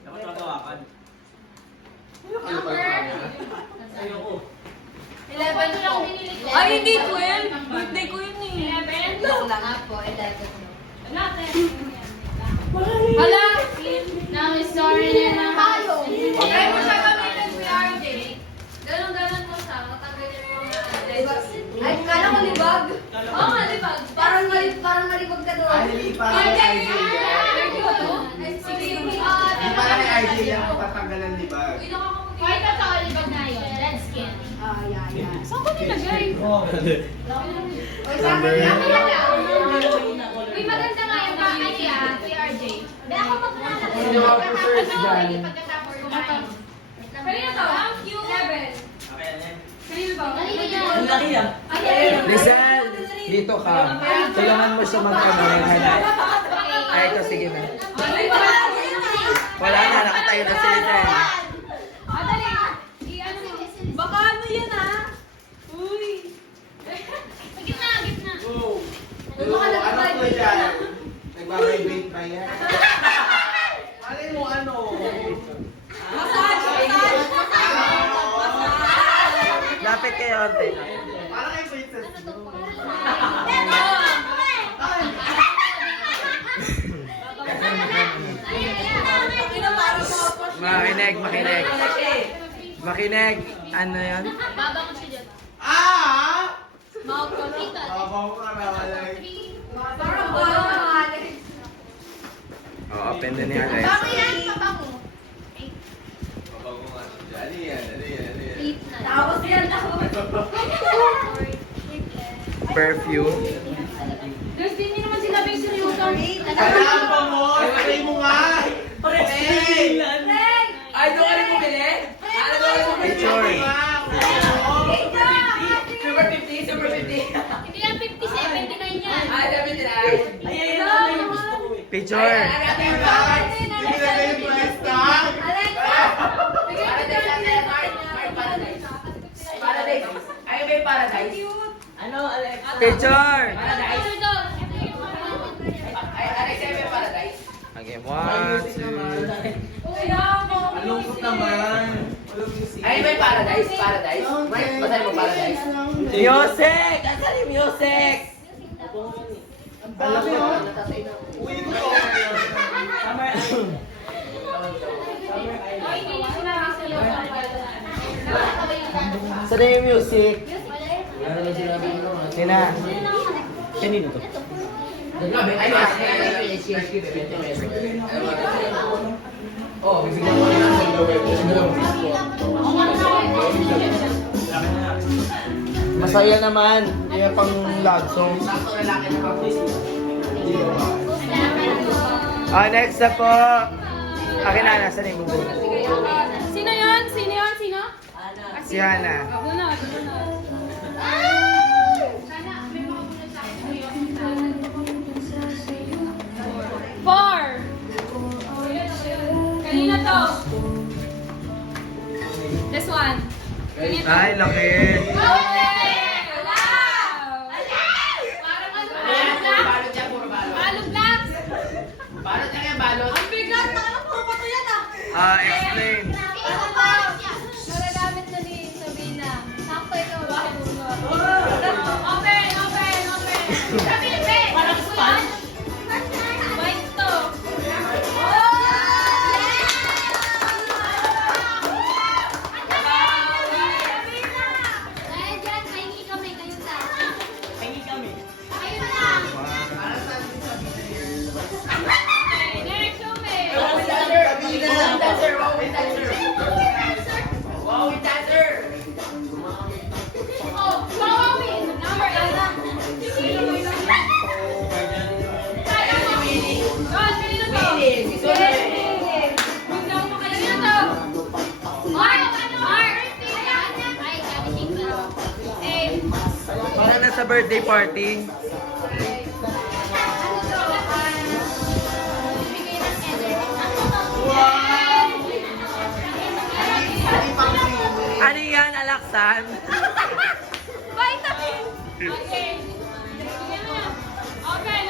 Dapat matawakan. Ayoko. 11 lang dinilig. Ay, hindi 12. Birthday ko yun eh. 11 lang po, 11. Hala! Nami, sorry na tayo. Try mo siya gamitin si RJ. Ganon mo siya. Matanggalin mo nga. Ay, kala ko libag. Oo nga, libag. Parang malibag ka doon. Hindi para kay RJ yan. RJ ba to? Sige. Hindi para kay RJ yan ang patanggalan di ba? Uy, nakakaputi. Kahit totoo libag na yun. Red skin. Yeah. Saan ko nilagay? Uy, sabi niya. Uy, maganda nga yung bakit niya, si RJ. Hindi ako magkakala. Sino ang first dyan? Pagkatapos kumain. Kanina to? Thank you. 11. Okay na yan. Kanina ba? Ang laki ah. Rizal, dito ka. Tulungan mo siya mag-ano. Ay, ito, sige na. Wala na, nakatayo na si Rizal. Dali. I-ano mo. Baka ano yan ah? Uy. Gitna. Go! Ano ko dyan? Nagbabibrate ba yan? Malay mo ano? Massage. Lapit kayo, ante. Para kay Princess. Makinig. Makinig. Ano yan? Babang siya dyan. Ah! Mouth ko dito. Babaw ka na walay. Parang babang. Oh, open na niya, guys. Babang yan, pabango. Babaw nga siya. Ano yan? Lip na. Tapos yan ako. Perfume. Guys, hindi naman sinabi yung seryoso. Alam pa mo! Ilagay mo nga! Hey! Ay, doon ka rin bumili? Ano doon ka rin bumili? Picture. Super 50, super 50. Hindi yan 50, 79 yan. Ay, sabi nila. Ay, yung gusto ko eh. Picture. Ilagay yung plastic! Paradise. Ay, may paradise. Ano, Alex? Picture. Paradise. Ay, Alex, ay may paradise. Okay, 1, 2. Ang lungkot naman. Ay, may paradise. Paradise. Right? Basahin mo paradise. Music! Asan yung music? Alam mo, uwi ko to. Summer Island. Saan yung music? Sina? Kanino to? Ay, Oh, bibigyan ko na ng Masaya naman. Yung pang love song. sakto lalaki na ako. Next na po. Akin na, nasa na yung bubo? Sino yun? Sino? Si Hana. Ako na. Four. Kanina to. This one. Kanina to. Ay, laki. Wow! Parang ano? Balot yan, puro balot. Balog lang. Balot yan, balot. Ang bigat! Alam ko pa to yan ah! Explain. Nagagamit na ni Sabina. Sakto ikaw ba? Open! Sabi ni Ben! Parang span. White to. Dahil dyan, mahingi kami kayo sa. Pahingi kami. Kayo na. Okay, next, Ome. Wow, with dancer. Wow, with dancer. Wow, with dancer. Wow, with dancer. Oh, Chloe! Number 8. God, kanina to. Pili, si Sonia. Huwag na ako kanina to. Mark! Mark! Ay, sabi ni Chloe. Parang nasa birthday party. Ano yan, Alaksan? Vitamin. Okay. Open.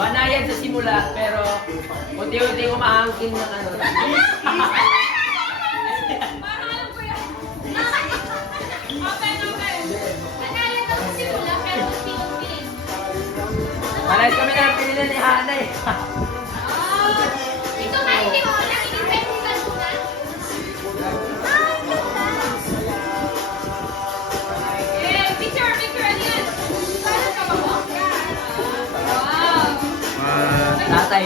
Banayan sa simula, pero unti-unti umahangkin ng ano. Parang alam ko yan. Okay. Nagaya daw sa simula, pero unti-unti. Palayas kami na pinili ni Hana eh. Ito nga, hindi mo nakikipet sa luna. Picture, ano yan? Parang ka ba mo? Wow. Tatay.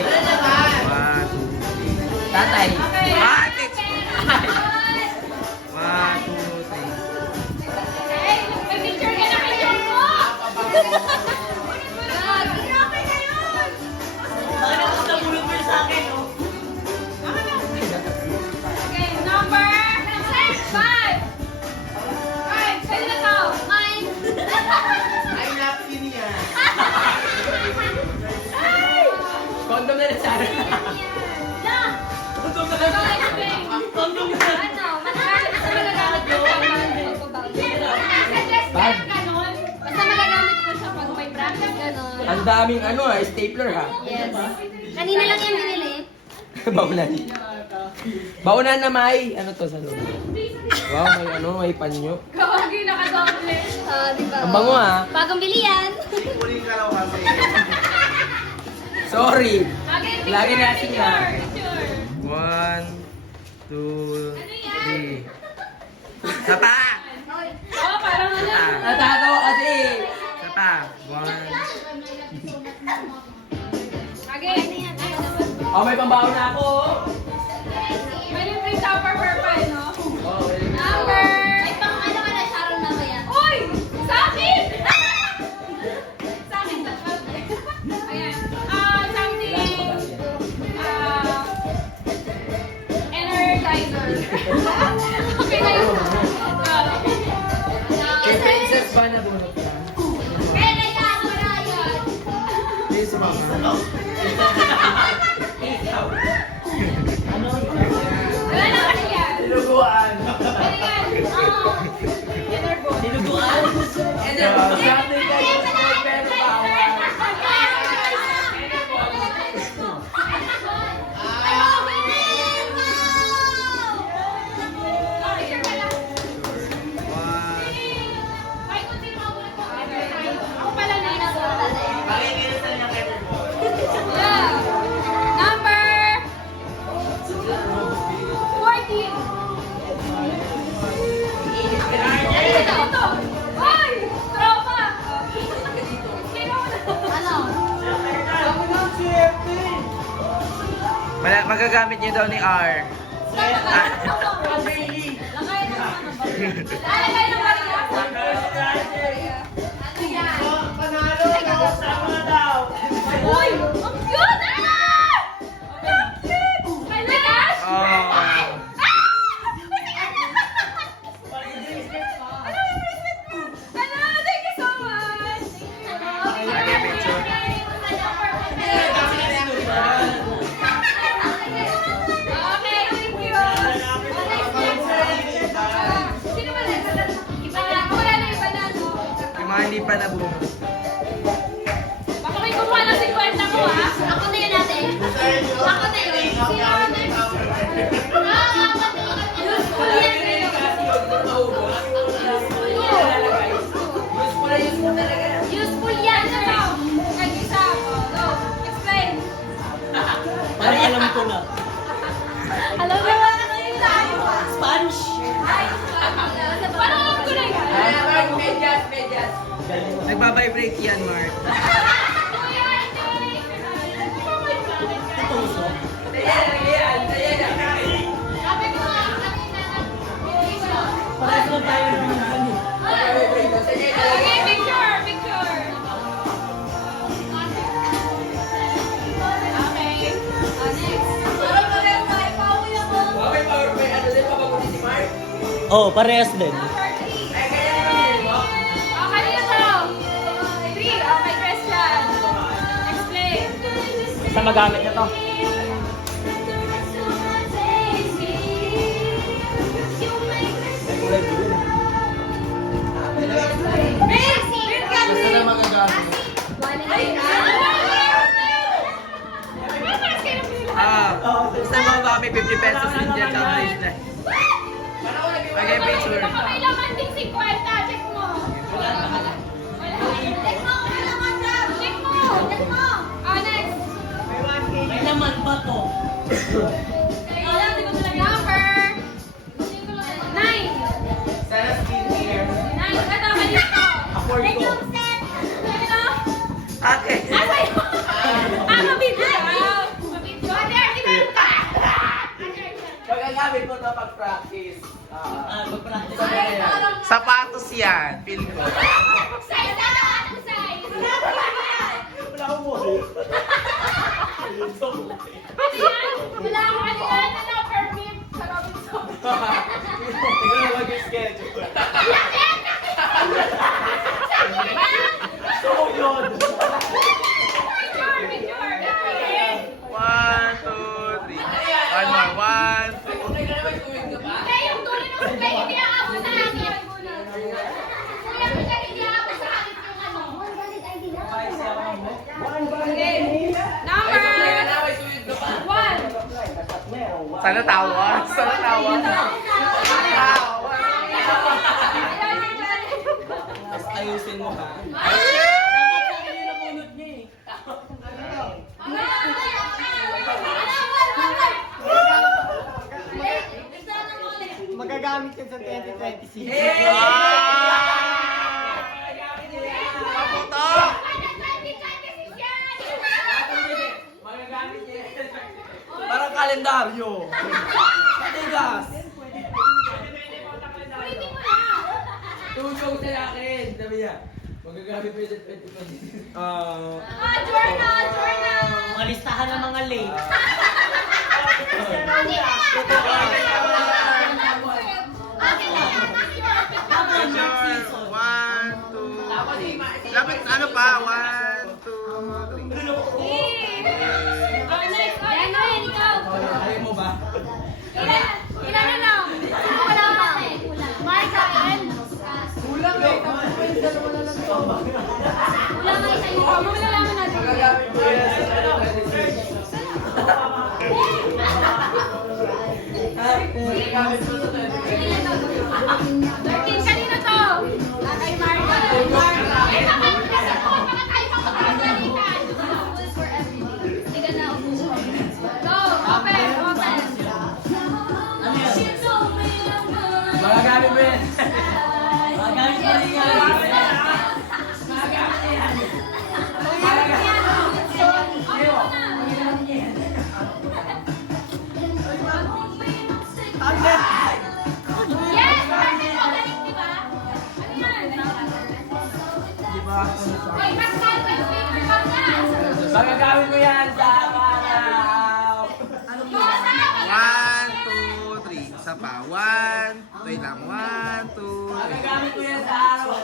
Tatay. Okay. One, two, three. Hey, may picture ka na picture mo! Grabe na yun! Okay, number 5! Alright, sa'yo na to. Mine! Ay, napkin yan. Condom na Sarah. Condom na Condom na Ano? Magagamit sa magagamit ko pag Bag. ganon. Basta magagamit ko siya pag may bracket ganon. Ang daming ano stapler ha. Yes. Kanina lang yan binili. Baunan. Baunan na may, ano to sa loob? Wow, may panyo. Kawagi nakadoble. Diba? Ang bango ha. Bagong bili yan. Kunin ka lang kasi. Sorry. Okay, Lagi natin na. Picture. One, two, Ano yan? three. Sapa! Oh, parang ano. Natatawa kasi. Sapa. One. Okay. Oh, may pambaon na ako. May libreng topper purple, no? Oh, Number! Ay, pang ano ka na, Sharon na ba yan? Uy! Sa akin! Sa akin, sa akin. Ayan. Something. Energizer. Okay na yun. Kay Princess ba na bunot ka? Kaya na yan, wala yun. Please, mama. Wala na kasi yan. Tinuguan. Ano yan? Enerball. Tinuguan. And then, sabi kayo, pero bawal. Ako pala na Pakikita niya kay Yeah. Number 14. Ito. Hoy! Tropa! Sino na? Ano? Magagamit niyo daw ni R. Lalagay ng Maria. Ano yan? Panalo na. Sama daw. Uy! Ang cute! Ah! Ang cute! May lagas? Oh. Ano yung bracelet mo? Ano? Thank you so much! Lagay picture. Okay, thank you! Sino ba na? Iba na. Wala na iba na, no? Yung mga hindi pa nabunot. Baka may kumuha ng 50 mo, ha? Ako na yun natin. Ako na yun. Sino ako na yun? Useful yan sa'yo. Useful yan sa'yo. Nag-isa ako. Go. Explain. Parang alam ko na. Alam mo ba ano yung tayo? Sponge. Ay, parang alam ko na yan. Medyas. Nagbabibrate yan, Mark. Kuya, hindi. Sabi ko nga, kanina na. Parang lang tayo ng Okay, picture. Okay. Next. Oh, parehas din. Kanina to. 3. Okay, Christian. Explain. Sa magamit na to. Vince! Vince, Basta na magagamit. Ay! may 50 pesos din dyan sa bracelet. Okay, picture. Baka may laman din 50. Check mo. Wala. Check mo. Check mo. Check mo. Ah, next. May naman ba to? Wala, di ko talaga. Number. 9. Sana skincare. 9. Ito, malito. Afford ko. Ito. Okay. Asa yun? Ah, mabidyo. Mabidyo. There, ibang ka. Magagamit mo na pag-practice. Mag-practice ka na yan. Sapatos yan, feel ko. Size na lang. Anong size? Wala akong mo. Ano yan? Wala akong ano yan. Ano, permit sa Robinson. Ikaw na mag-schedule. So yun. Picture. Okay. 1, 2, 3. One more. 1, 2. Kaya yung tuloy ng supply, hindi aabot sa akin. Kuya, hindi aabot sa akin yung ano. Number 1. Sana tawa. Sana tawa. Tapos ayusin mo ha. Magagamit yan sa 2026. Paputo! Magagamit yan. Parang kalendaryo. Patigas. Tusok sa akin. Sabi niya. Magagamit mo yan sa 2026. Journal! Mga listahan ng mga late. Picture. 1, 2. Dapat ano pa? 1, 2, 3. Ayaw mo ba? Ilan na lang? Wala pa. Mark Rafael. Kulang eh. Wala nga isa yung malalaman natin. Magagamit mo yan sa 2026. Magagamit mo sa 2026. 13 kanina to. Kay Mark. Eh, baka kasi po, baka tayo pang magkakalitan. Hindi ka na upo. Go, open. Magagamit mo yan. Magagamit mo rin yan. Yes! Perfect po, galing, di ba? Ano yan? Ay, Pascal, may speaker pa na. Magagamit mo yan sa araw. Go, 1, 2, 3. Isa pa. 1. Wait lang. 1, 2, 3. Magagamit mo yan sa araw.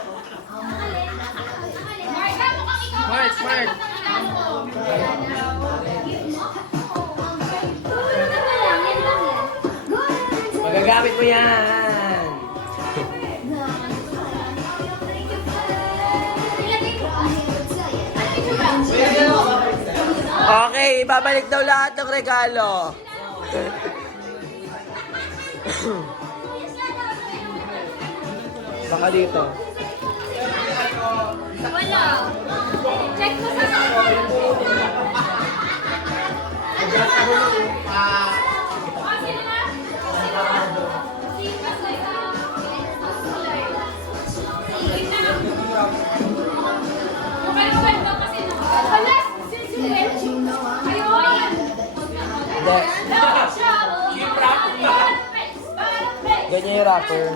Marga, mukhang ikaw ang Mark. nakasagot ng inano ko. Magagamit mo yan. Okay, babalik daw lahat ng regalo. Baka dito. Wala. Check mo sa cellphone. Sino na? Si Pasay ka. Wait na. Okay na ba kasi wala. Silhouette. Ayun. Hindi. No trouble. Ganyan yung rapper.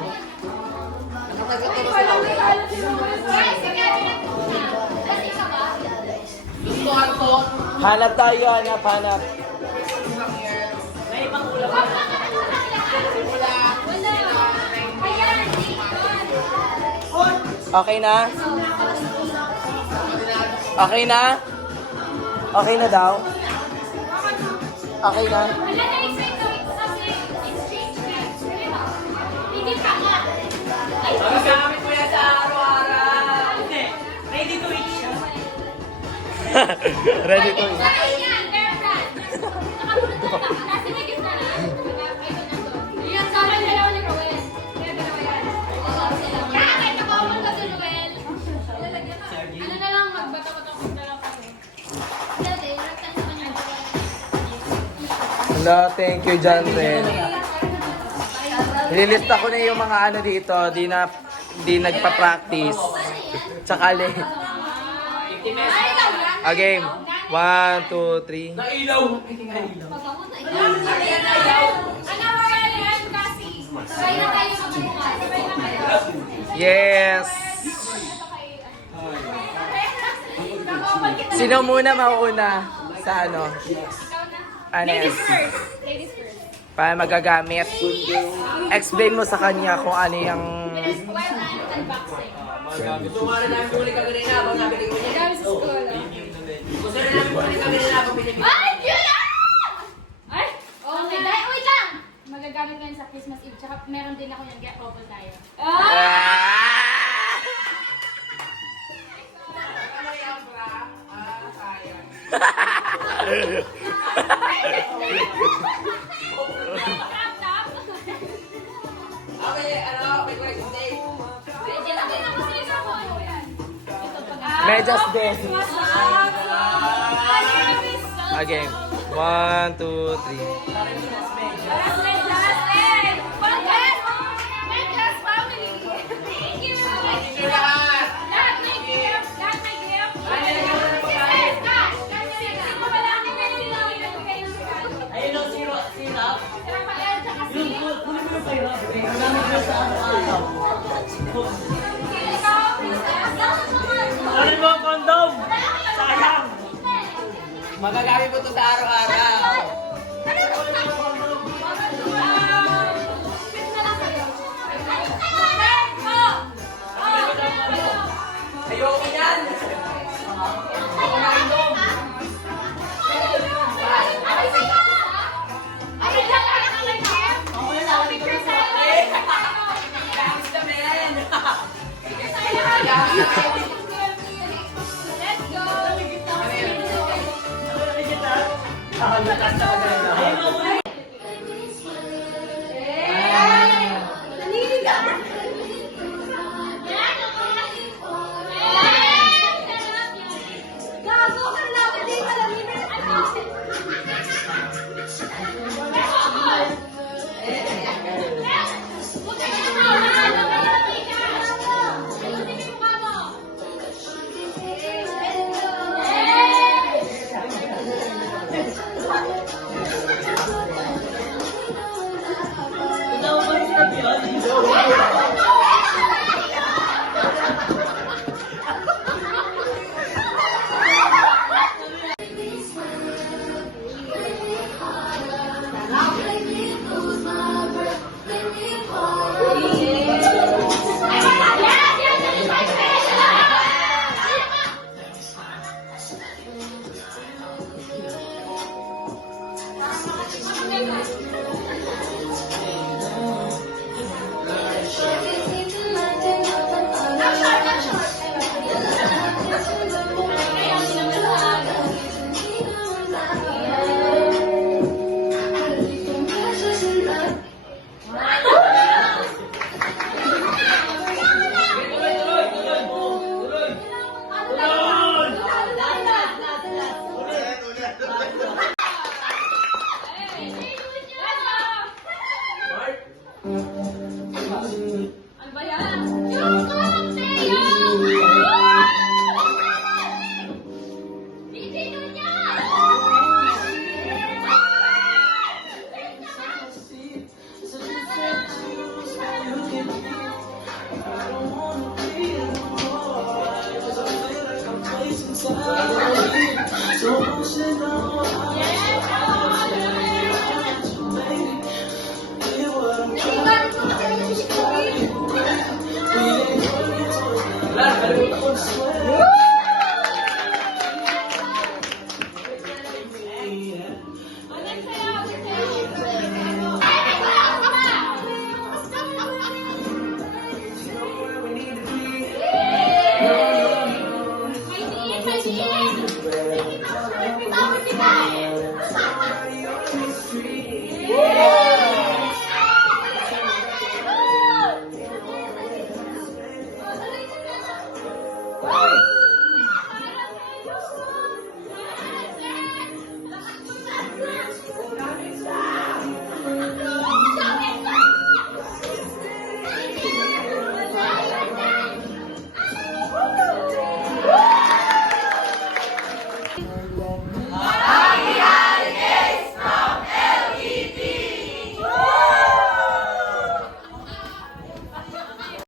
Hanap tayo, hanap. Okay na? Okay na? Okay na daw? Okay na? Magagamit mo yan sa araw-araw. Hindi. Ready to eat siya. Ready to eat. Nakasunod na. Nasa may gitna na. Hello, thank you, John Ren. Nililista ko na yung mga ano dito, di nagpa-practice. Tsaka late. Okay, 1, 2, 3. Nailaw. Yes! Sino muna mauuna sa ano? Ladies Anes. first. Ladies first. Para magagamit. Explain mo sa kanya kung ano yung... While unboxing. Gusto nga rin namin bumalik kami rin habang nabili ko niya. Gamit sa school. Gusto rin namin bumalik kami rin habang binibili. Ay! Yun lang! Ay! Okay, dahil wait lang! Magagamit ko yun sa Christmas Eve. Tsaka meron din ako yung get couple tayo. Ah! Okay, ano, may question day. Pwede lang din ako sa isa ko. Ano yan? Ito pag- Medyas din. Okay. 1, 2, 3. Last leg, last leg! Pangkat! Pangkat family! Thank you! Thank you lahat. Lahat may gift! Lahat may gift! Yes, lahat! Sino ba lang ang nagbigay ng regalo? Ayun o, sirap. Si Rafael, tsaka si... Kunin mo yung sirap. Namin ko sa araw-araw. Ikaw, princess! Kunin mo ang kondom. Sayang. Magagamit mo ito sa araw-araw. Fit na lang kayo. Ayoko yan. Let's go! Yeah!